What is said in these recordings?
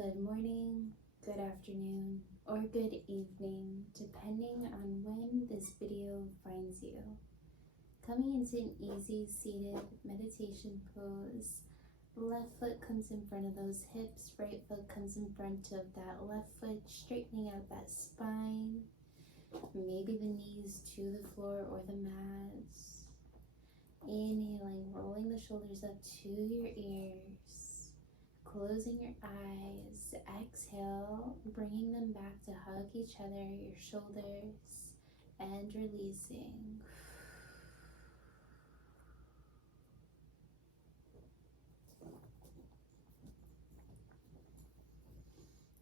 Good morning, good afternoon, or good evening, depending on when this video finds you. Coming into an easy seated meditation pose. Left foot comes in front of those hips, right foot comes in front of that left foot, straightening out that spine. Maybe the knees to the floor or the mat. Inhaling, rolling the shoulders up to your ears. Closing your eyes. Exhale, bringing them back to hug each other, your shoulders, and releasing.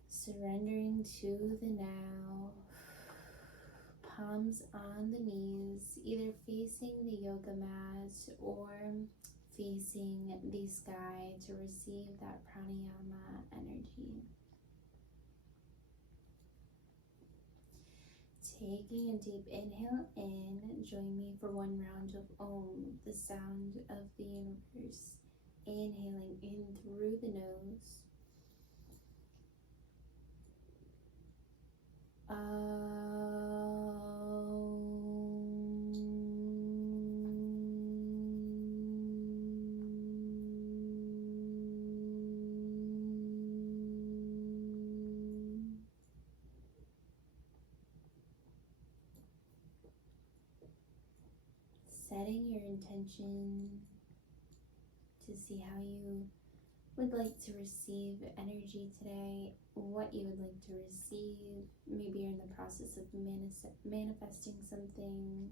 Surrendering to the now. Palms on the knees, either facing the yoga mat or facing the sky to receive that pranayama energy. Taking a deep inhale in, join me for one round of Om, the sound of the universe. Inhaling in through the nose. Setting your intention to see how you would like to receive energy today, what you would like to receive. Maybe you're in the process of manifesting something.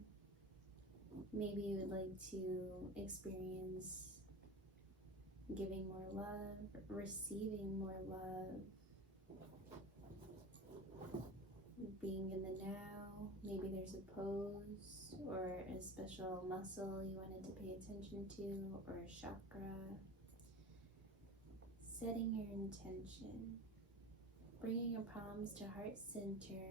Maybe you would like to experience giving more love, receiving more love, being in the now. Maybe there's a pose or a special muscle you wanted to pay attention to, or a chakra. Setting your intention, bringing your palms to heart center,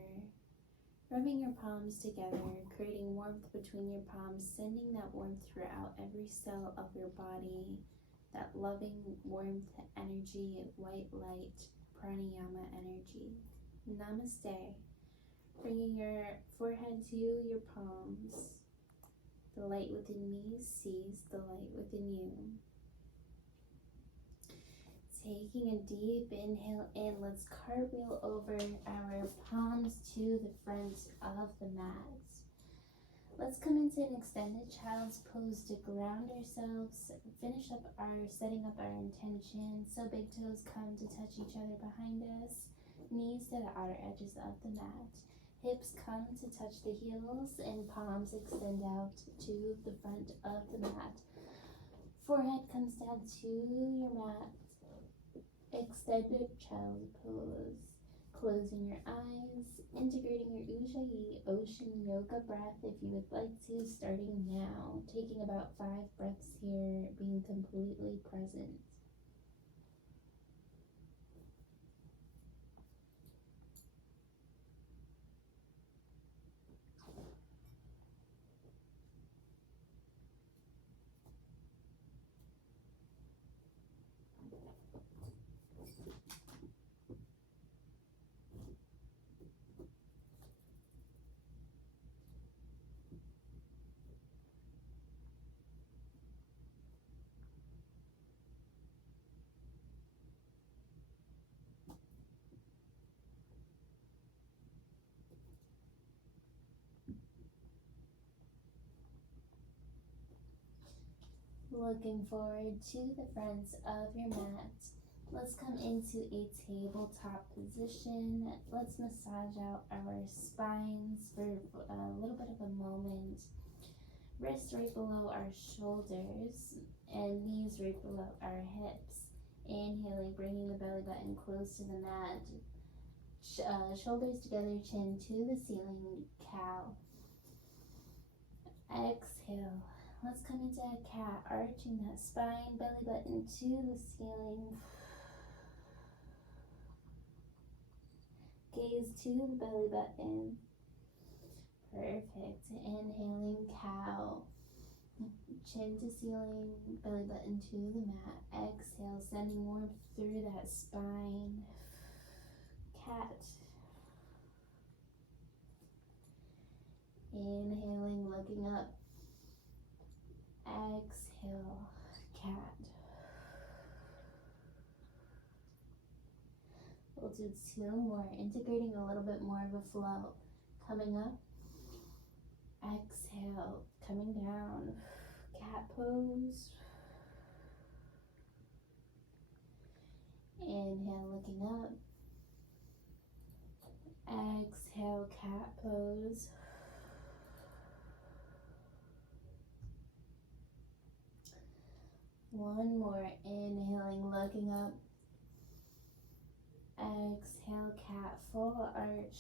rubbing your palms together, creating warmth between your palms, sending that warmth throughout every cell of your body, that loving warmth energy, white light, pranayama energy. Namaste. Bringing your forehead to your palms. The light within me sees the light within you. Taking a deep inhale in, let's cartwheel over our palms to the front of the mat. Let's come into an extended child's pose to ground ourselves, finish up setting up our intention. So big toes come to touch each other behind us, knees to the outer edges of the mat. Hips come to touch the heels and palms extend out to the front of the mat. Forehead comes down to your mat. Extended child pose. Closing your eyes, integrating your Ujjayi ocean yoga breath if you would like to, starting now. Taking about 5 breaths here, being completely present. Looking forward to the fronts of your mat. Let's come into a tabletop position. Let's massage out our spines for a little bit of a moment. Wrists right below our shoulders and knees right below our hips. Inhaling, bringing the belly button close to the mat. Shoulders together, chin to the ceiling, cow. Exhale. Let's come into a cat, arching that spine, belly button to the ceiling. Gaze to the belly button. Perfect. Inhaling, cow. Chin to ceiling, belly button to the mat. Exhale, sending warmth through that spine. cat. Inhaling, looking up. Exhale, cat. We'll do 2 more, integrating a little bit more of a flow. Coming up. Exhale, coming down. Cat pose. Inhale, looking up. Exhale, cat pose. One more, inhaling, looking up. Exhale, cat, full arch.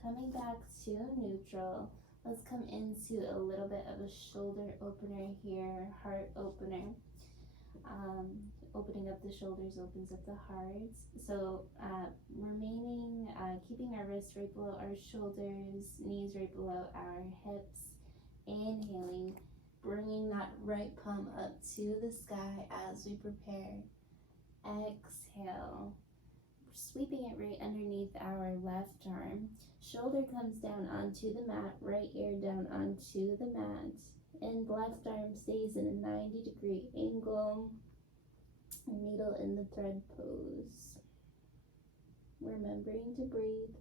Coming back to neutral. Let's come into a little bit of a shoulder opener here, heart opener. Opening up the shoulders opens up the heart. So keeping our wrists right below our shoulders, knees right below our hips. Inhaling, bringing that right palm up to the sky as we prepare. Exhale, sweeping it right underneath our left arm. Shoulder comes down onto the mat, right ear down onto the mat, and left arm stays in a 90-degree angle. Needle in the thread pose. Remembering to breathe.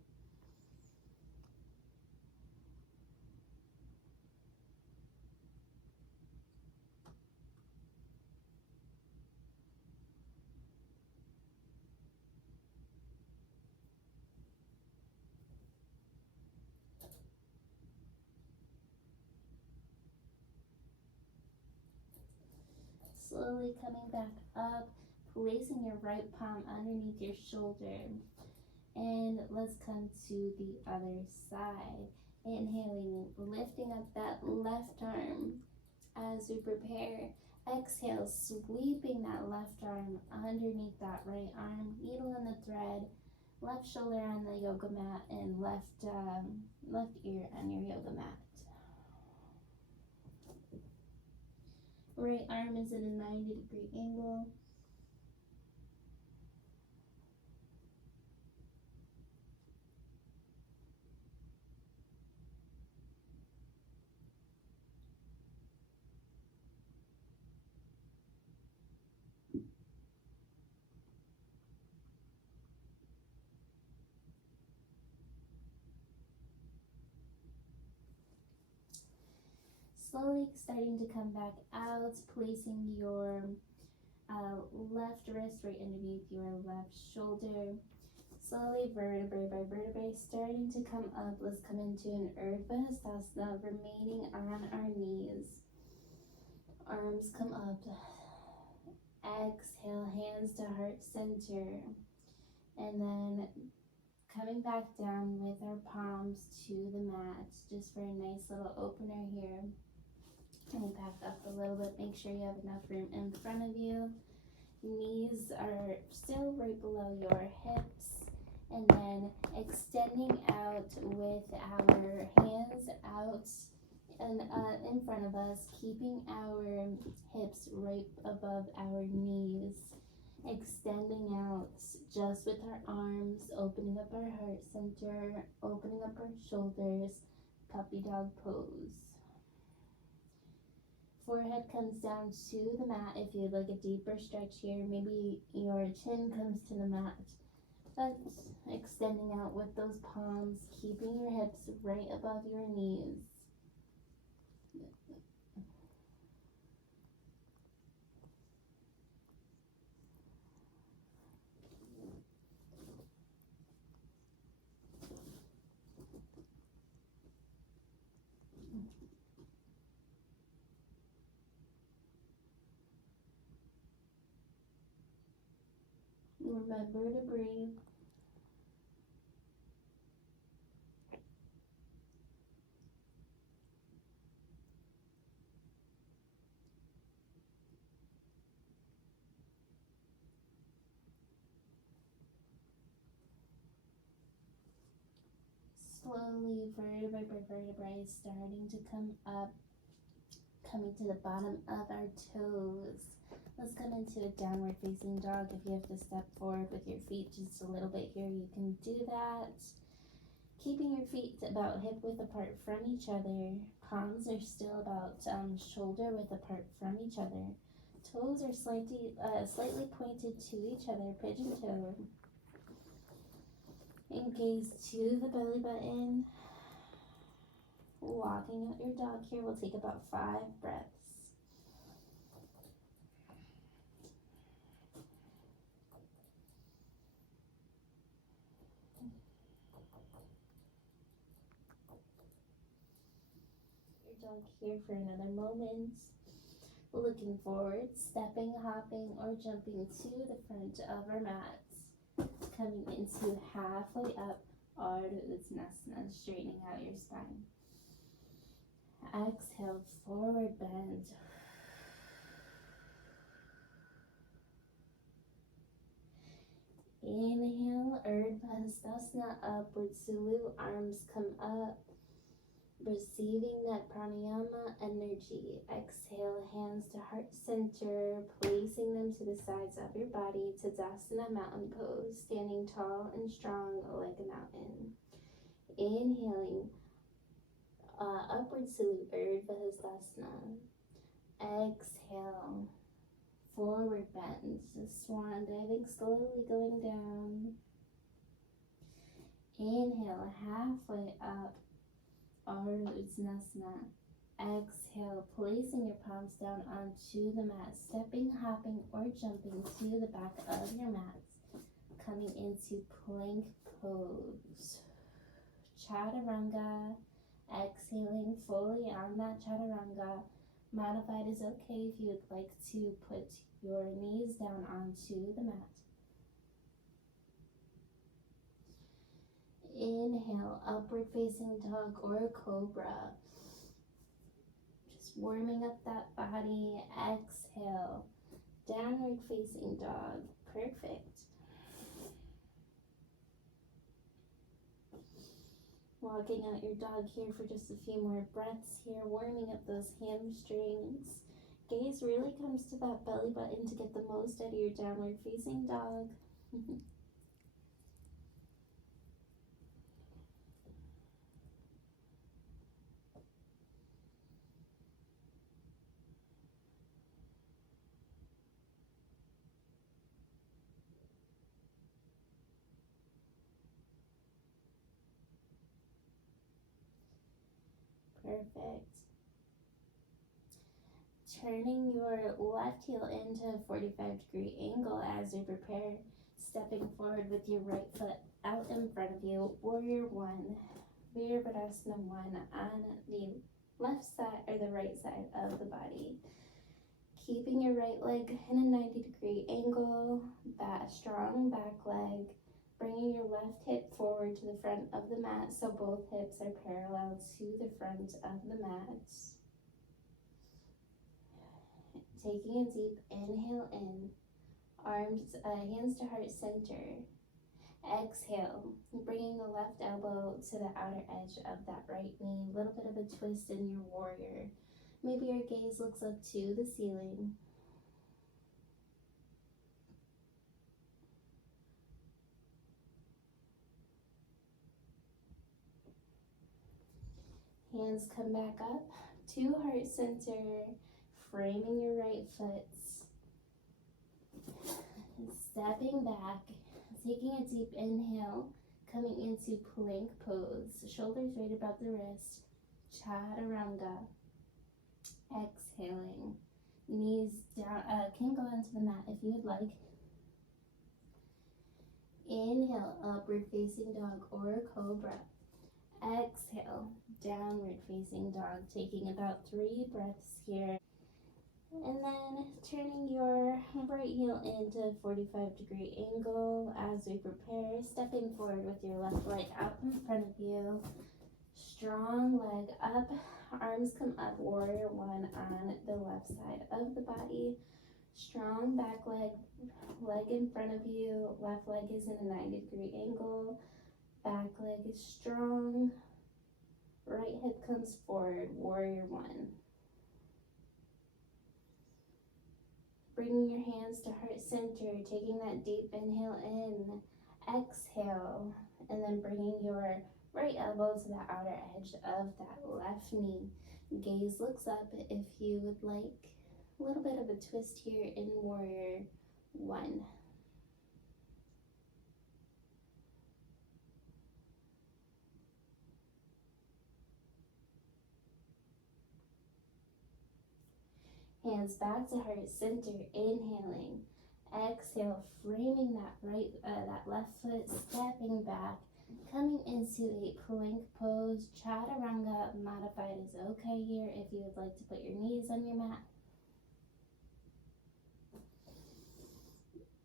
Slowly coming back up, placing your right palm underneath your shoulder. And let's come to the other side. Inhaling, lifting up that left arm as we prepare. Exhale, sweeping that left arm underneath that right arm. Needle in the thread, left shoulder on the yoga mat, and left ear on your yoga mat. Right arm is in a 90-degree angle. Slowly starting to come back out, placing your left wrist right underneath your left shoulder. Slowly, vertebrae by vertebrae, starting to come up. Let's come into an Urdhva, remaining on our knees. Arms come up. Exhale, hands to heart center. And then coming back down with our palms to the mat, just for a nice little opener here. And back up a little bit, make sure you have enough room in front of you. Knees are still right below your hips. And then extending out with our hands out and in front of us, keeping our hips right above our knees. Extending out just with our arms, opening up our heart center, opening up our shoulders, puppy dog pose. Forehead comes down to the mat if you'd like a deeper stretch here. Maybe your chin comes to the mat. But extending out with those palms, keeping your hips right above your knees. Remember to breathe. Slowly, vertebrae by vertebrae, starting to come up, coming to the bottom of our toes. Let's come into a downward facing dog. If you have to step forward with your feet just a little bit here, you can do that. Keeping your feet about hip width apart from each other. Palms are still about shoulder width apart from each other. Toes are slightly pointed to each other, pigeon toe. And gaze to the belly button. Walking out your dog here will take about 5 breaths. Your dog here for another moment. Looking forward, stepping, hopping, or jumping to the front of our mats. Coming into halfway up, Ardha Uttanasana, straightening out your spine. Exhale, forward bend. Inhale, Urdhva Hastasana, upward salute, arms come up. Receiving that pranayama energy. Exhale, hands to heart center, placing them to the sides of your body. Tadasana, mountain pose, standing tall and strong like a mountain. Inhaling, upward salute, Urdhva Hastasana. Exhale, forward bend, swan diving, slowly going down. Inhale, halfway up, Ardha Uttanasana. Exhale, placing your palms down onto the mat, stepping, hopping, or jumping to the back of your mats. Coming into plank pose. Chaturanga. Exhaling fully on that chaturanga. Modified is okay if you would like to put your knees down onto the mat. Inhale, upward facing dog or cobra. Just warming up that body. Exhale, downward facing dog. Perfect. Walking out your dog here for just a few more breaths here, warming up those hamstrings. Gaze really comes to that belly button to get the most out of your downward facing dog. Perfect. Turning your left heel into a 45-degree angle as you prepare. Stepping forward with your right foot out in front of you. Warrior One. Virabhadasana 1 on the left side or the right side of the body. Keeping your right leg in a 90-degree angle. Strong back leg. Bringing your left hip forward to the front of the mat so both hips are parallel to the front of the mat. Taking a deep inhale in, hands to heart center. Exhale, bringing the left elbow to the outer edge of that right knee. A little bit of a twist in your warrior. Maybe your gaze looks up to the ceiling. Hands come back up to heart center, framing your right foot. Stepping back, taking a deep inhale, coming into plank pose. Shoulders right above the wrist. Chaturanga. Exhaling. Knees down, can go into the mat if you would like. Inhale, upward facing dog or cobra. Exhale, downward facing dog, taking about 3 breaths here. And then turning your right heel into a 45-degree angle as we prepare, stepping forward with your left leg out in front of you. Strong leg up, arms come up, Warrior One on the left side of the body. Strong back leg, leg in front of you, left leg is in a 90-degree angle. Back leg is strong. Right hip comes forward, Warrior One. Bringing your hands to heart center, taking that deep inhale in, exhale, and then bringing your right elbow to the outer edge of that left knee. Gaze looks up if you would like a little bit of a twist here in warrior one. Hands back to heart center, inhaling. Exhale, framing that left foot, stepping back, coming into a plank pose. Chaturanga modified is okay here if you would like to put your knees on your mat.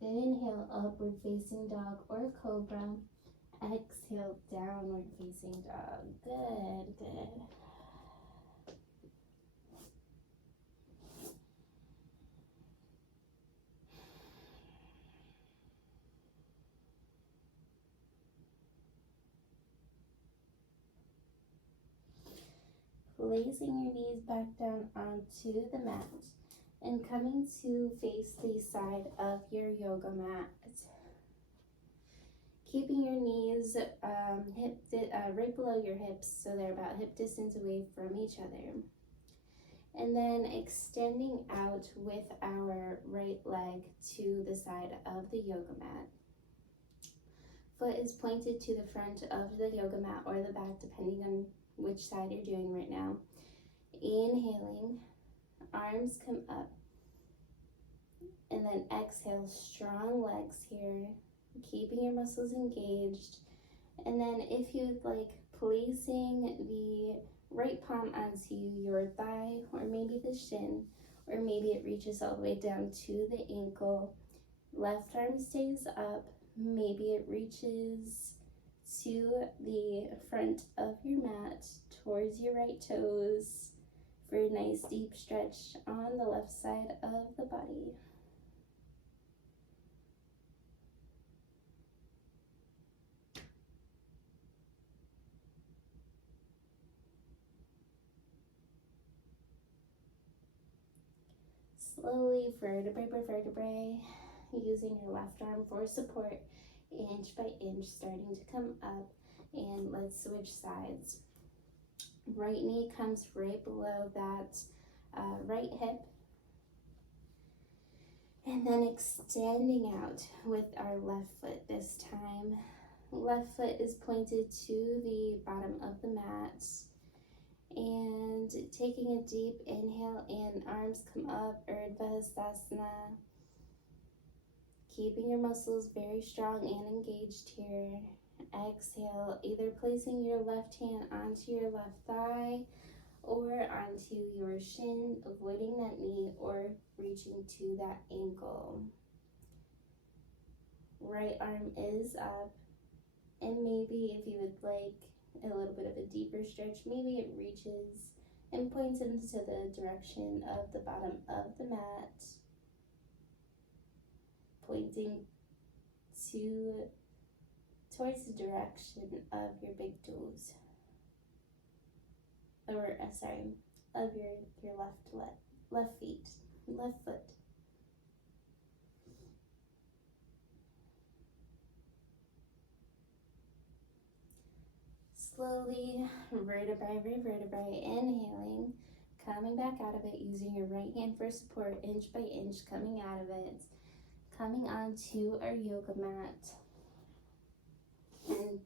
Inhale, upward facing dog or cobra. Exhale, downward facing dog. Good, good. Placing your knees back down onto the mat and coming to face the side of your yoga mat. Keeping your knees right below your hips so they're about hip distance away from each other. And then extending out with our right leg to the side of the yoga mat. Foot is pointed to the front of the yoga mat or the back, depending on which side you're doing right now. Inhaling, arms come up, and then exhale, strong legs here, keeping your muscles engaged. And then if you'd like, placing the right palm onto your thigh or maybe the shin, or maybe it reaches all the way down to the ankle. Left arm stays up, maybe it reaches to the front of your mat towards your right toes for a nice deep stretch on the left side of the body. Slowly, vertebrae by vertebrae, using your left arm for support, inch by inch, starting to come up. And let's switch sides. Right knee comes right below that right hip. And then extending out with our left foot this time. Left foot is pointed to the bottom of the mat. And taking a deep inhale in, arms come up, Urdhva Hastasana. Keeping your muscles very strong and engaged here. Exhale, either placing your left hand onto your left thigh or onto your shin, avoiding that knee or reaching to that ankle. Right arm is up, and maybe if you would like a little bit of a deeper stretch, maybe it reaches and points into the direction of the bottom of the mat, pointing towards the direction of your big toes, or of your left foot. Slowly, vertebrae by vertebrae, inhaling, coming back out of it, using your right hand for support, inch by inch, coming out of it, coming onto our yoga mat, and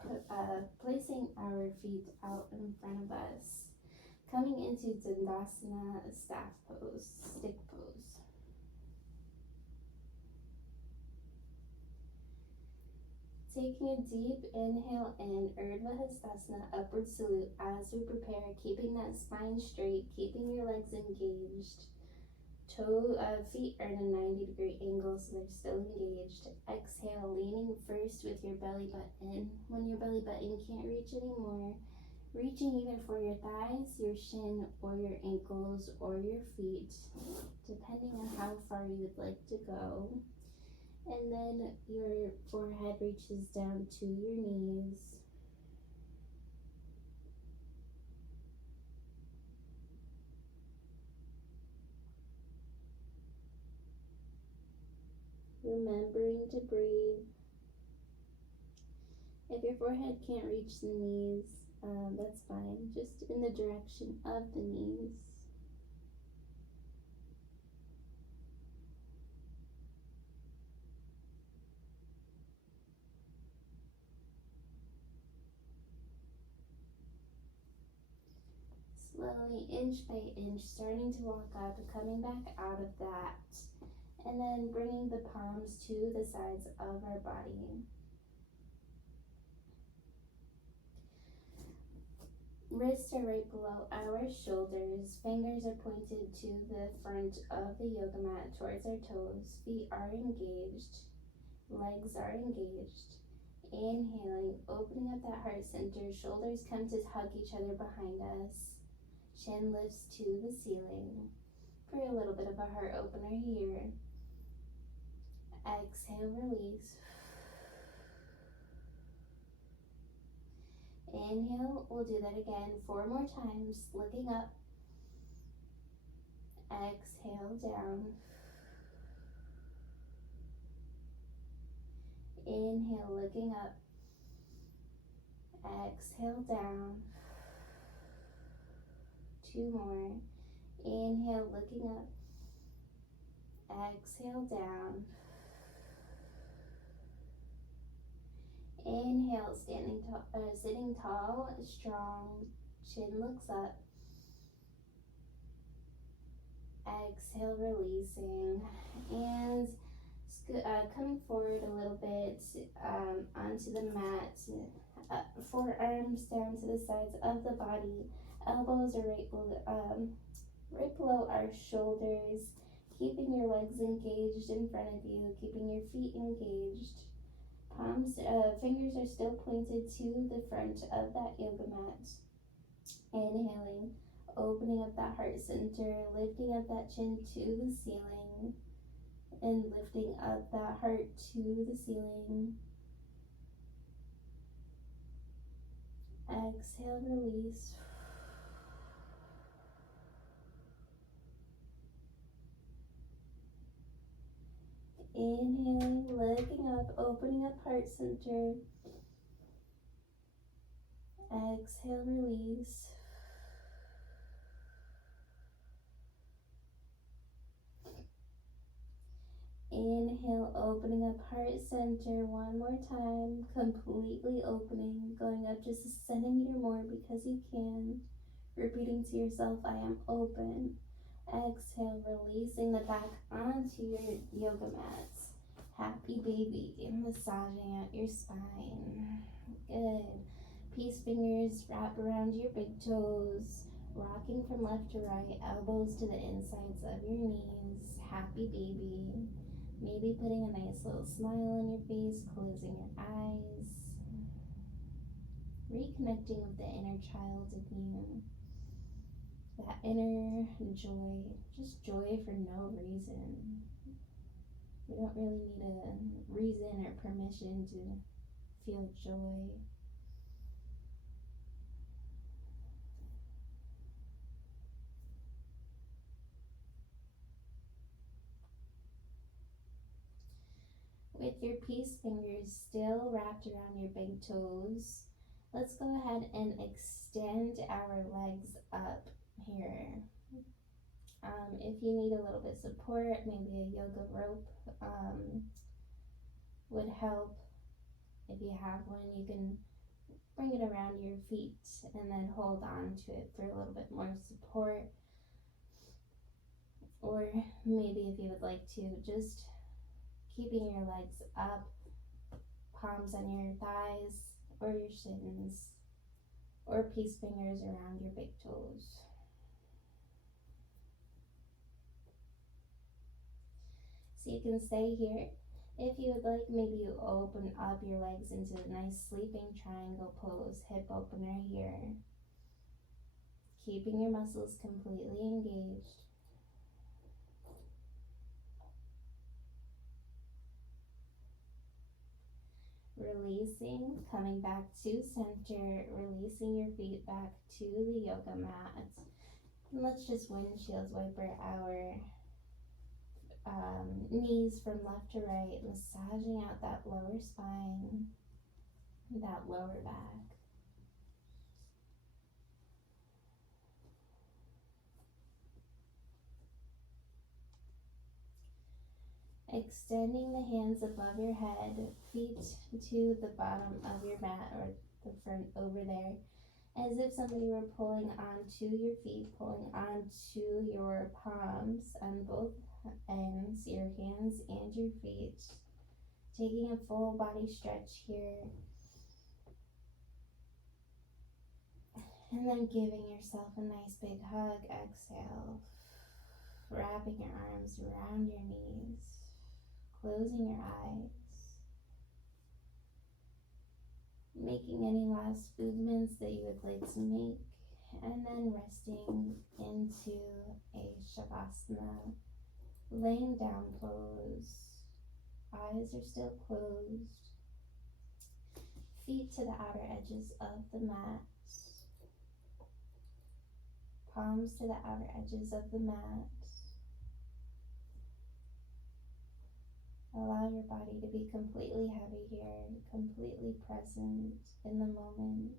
placing our feet out in front of us, coming into Dandasana, staff pose, stick pose. Taking a deep inhale in, Urdhva Hastasana, upward salute as we prepare, keeping that spine straight, keeping your legs engaged. Feet are at a 90-degree angle, so they're still engaged. Exhale, leaning first with your belly button. When your belly button can't reach anymore, reaching either for your thighs, your shin, or your ankles, or your feet, depending on how far you would like to go. And then your forehead reaches down to your knees. remembering to breathe. If your forehead can't reach the knees, that's fine, just in the direction of the knees. Slowly, inch by inch, starting to walk up, coming back out of that, and then bringing the palms to the sides of our body. Wrists are right below our shoulders. Fingers are pointed to the front of the yoga mat towards our toes. Feet are engaged. Legs are engaged. Inhaling, opening up that heart center. Shoulders come to hug each other behind us. Chin lifts to the ceiling. For a little bit of a heart opener here. Exhale, release. Inhale, we'll do that again 4 more times, looking up. Exhale, down. Inhale, looking up. Exhale, down. 2 more. Inhale, looking up. Exhale, down. Inhale, sitting tall, strong. Chin looks up. Exhale, releasing. And coming forward a little bit onto the mat. Forearms down to the sides of the body. Elbows are right below our shoulders. Keeping your legs engaged in front of you. Keeping your feet engaged. Fingers are still pointed to the front of that yoga mat. Inhaling, opening up that heart center, lifting up that chin to the ceiling, and lifting up that heart to the ceiling. Exhale, release. Inhaling, looking up, opening up heart center. Exhale, release. Inhale, opening up heart center 1 more time, completely opening, going up just a centimeter more because you can. Repeating to yourself, I am open. Exhale, releasing the back onto your yoga mats. Happy baby, massaging out your spine. Good. Peace fingers wrap around your big toes. Rocking from left to right, elbows to the insides of your knees. Happy baby. Maybe putting a nice little smile on your face, closing your eyes. Reconnecting with the inner child in you. That inner joy, just joy for no reason. We don't really need a reason or permission to feel joy. With your peace fingers still wrapped around your big toes, let's go ahead and extend our legs up here. If you need a little bit of support, maybe a yoga rope would help. If you have one, you can bring it around your feet and then hold on to it for a little bit more support. Or maybe if you would like to, just keeping your legs up, palms on your thighs or your shins, or peace fingers around your big toes. So you can stay here. If you would like, maybe you open up your legs into a nice sleeping triangle pose, hip opener here. Keeping your muscles completely engaged. Releasing, coming back to center, releasing your feet back to the yoga mat. And let's just windshield wiper our knees from left to right, massaging out that lower spine, that lower back. Extending the hands above your head, feet to the bottom of your mat or the front over there, as if somebody were pulling onto your feet, pulling onto your palms on both ends, your hands and your feet. Taking a full body stretch here. And then giving yourself a nice big hug. Exhale. Wrapping your arms around your knees. Closing your eyes. Making any last movements that you would like to make. And then resting into a Shavasana. Laying down pose. Eyes are still closed. Feet to the outer edges of the mat. Palms to the outer edges of the mat. Allow your body to be completely heavy here, completely present in the moment.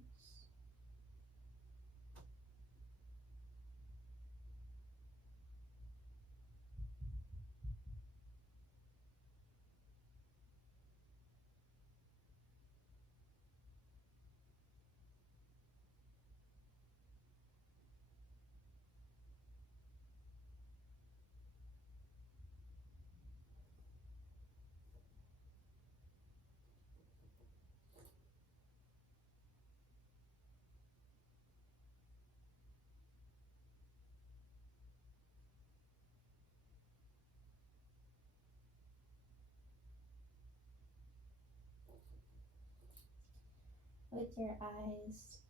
With your eyes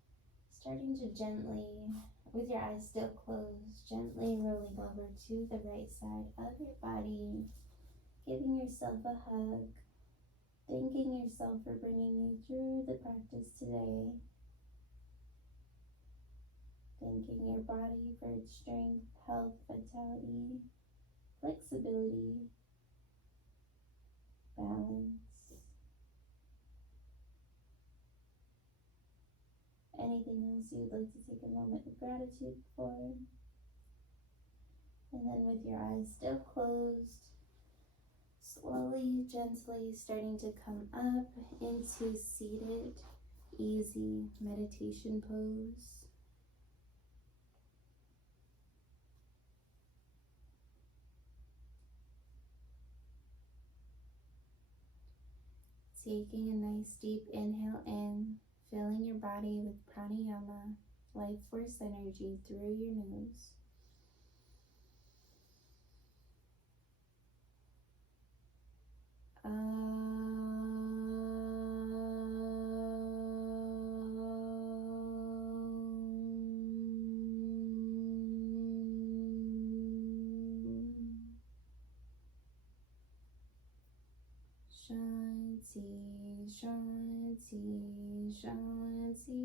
starting to gently, with your eyes still closed, gently rolling over to the right side of your body, giving yourself a hug, thanking yourself for bringing you through the practice today, thanking your body for its strength, health, vitality, flexibility, balance. Anything else you would like to take a moment of gratitude for? And then with your eyes still closed, slowly, gently starting to come up into seated, easy meditation pose. Taking a nice deep inhale in, filling your body with pranayama, life force energy through your nose. Shanti, Shanti, Shanti.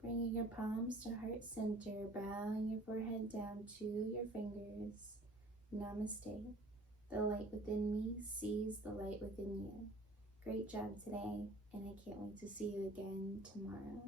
Bringing your palms to heart center, bowing your forehead down to your fingers. Namaste. The light within me sees the light within you. Great job today, and I can't wait to see you again tomorrow.